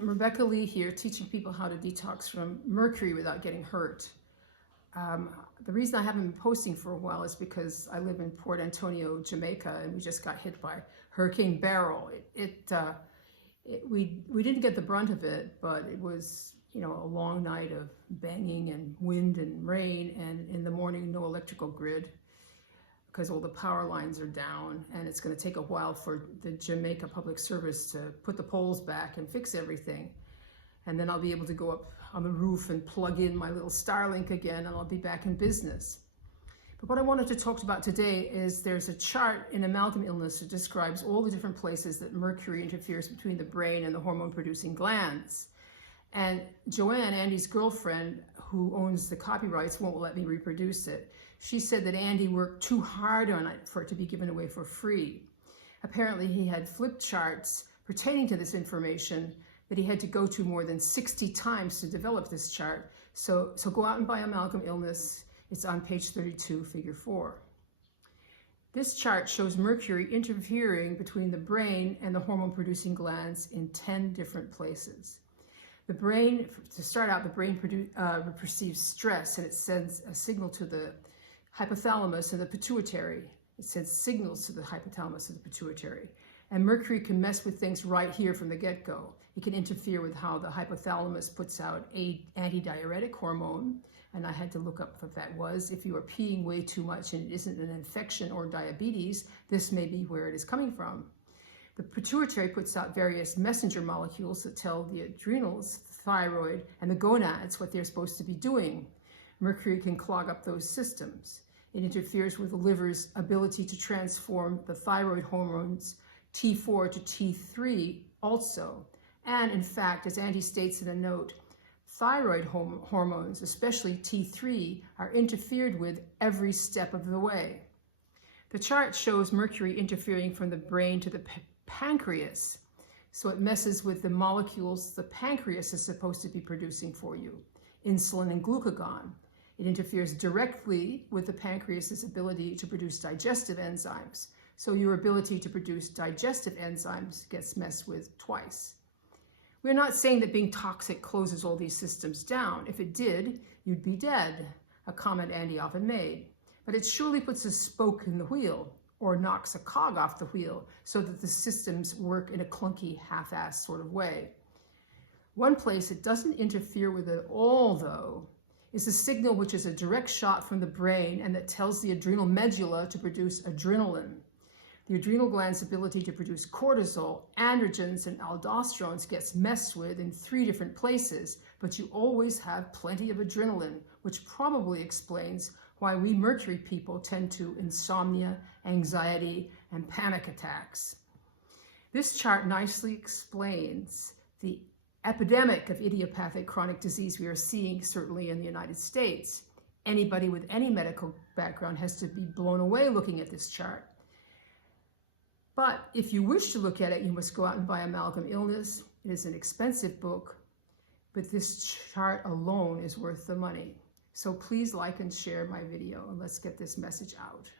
Rebecca Lee here, teaching people how to detox from mercury without getting hurt. The reason I haven't been posting for a while is because I live in Port Antonio, Jamaica, and we just got hit by Hurricane Beryl. We didn't get the brunt of it, but it was, you know, a long night of banging and wind and rain, and in the morning no electrical grid because all the power lines are down, and it's going to take a while for the Jamaica Public Service to put the poles back and fix everything. And then I'll be able to go up on the roof and plug in my little Starlink again, and I'll be back in business. But what I wanted to talk about today is there's a chart in amalgam illness that describes all the different places that mercury interferes between the brain and the hormone-producing glands. And Joanne, Andy's girlfriend, who owns the copyrights, won't let me reproduce it. She said that Andy worked too hard on it for it to be given away for free. Apparently he had flip charts pertaining to this information that he had to go to more than 60 times to develop this chart. So go out and buy Amalgam Illness. It's on page 32, figure 4. This chart shows mercury interfering between the brain and the hormone-producing glands in 10 different places. The brain, to start out, the brain perceives stress, and it sends a signal to the hypothalamus and the pituitary. It sends signals to the hypothalamus and the pituitary. And mercury can mess with things right here from the get-go. It can interfere with how the hypothalamus puts out an antidiuretic hormone, and I had to look up what that was. If you are peeing way too much and it isn't an infection or diabetes, this may be where it is coming from. The pituitary puts out various messenger molecules that tell the adrenals, the thyroid, and the gonads what they're supposed to be doing. Mercury can clog up those systems. It interferes with the liver's ability to transform the thyroid hormones T4 to T3 also. And in fact, as Andy states in a note, thyroid hormones, especially T3, are interfered with every step of the way. The chart shows mercury interfering from the brain to the pancreas. So it messes with the molecules the pancreas is supposed to be producing for you, insulin and glucagon. It interferes directly with the pancreas's ability to produce digestive enzymes. So your ability to produce digestive enzymes gets messed with twice. We're not saying that being toxic closes all these systems down. If it did, you'd be dead, a comment Andy often made. But it surely puts a spoke in the wheel, or knocks a cog off the wheel, so that the systems work in a clunky, half-assed sort of way. One place it doesn't interfere with at all, though, is a signal which is a direct shot from the brain and that tells the adrenal medulla to produce adrenaline. The adrenal gland's ability to produce cortisol, androgens, and aldosterone gets messed with in 3 different places, but you always have plenty of adrenaline, which probably explains why we mercury people tend to insomnia, anxiety, and panic attacks. This chart nicely explains the epidemic of idiopathic chronic disease we are seeing, certainly in the United States. Anybody with any medical background has to be blown away looking at this chart. But if you wish to look at it, you must go out and buy Amalgam Illness. It is an expensive book, but this chart alone is worth the money. So please like and share my video, and let's get this message out.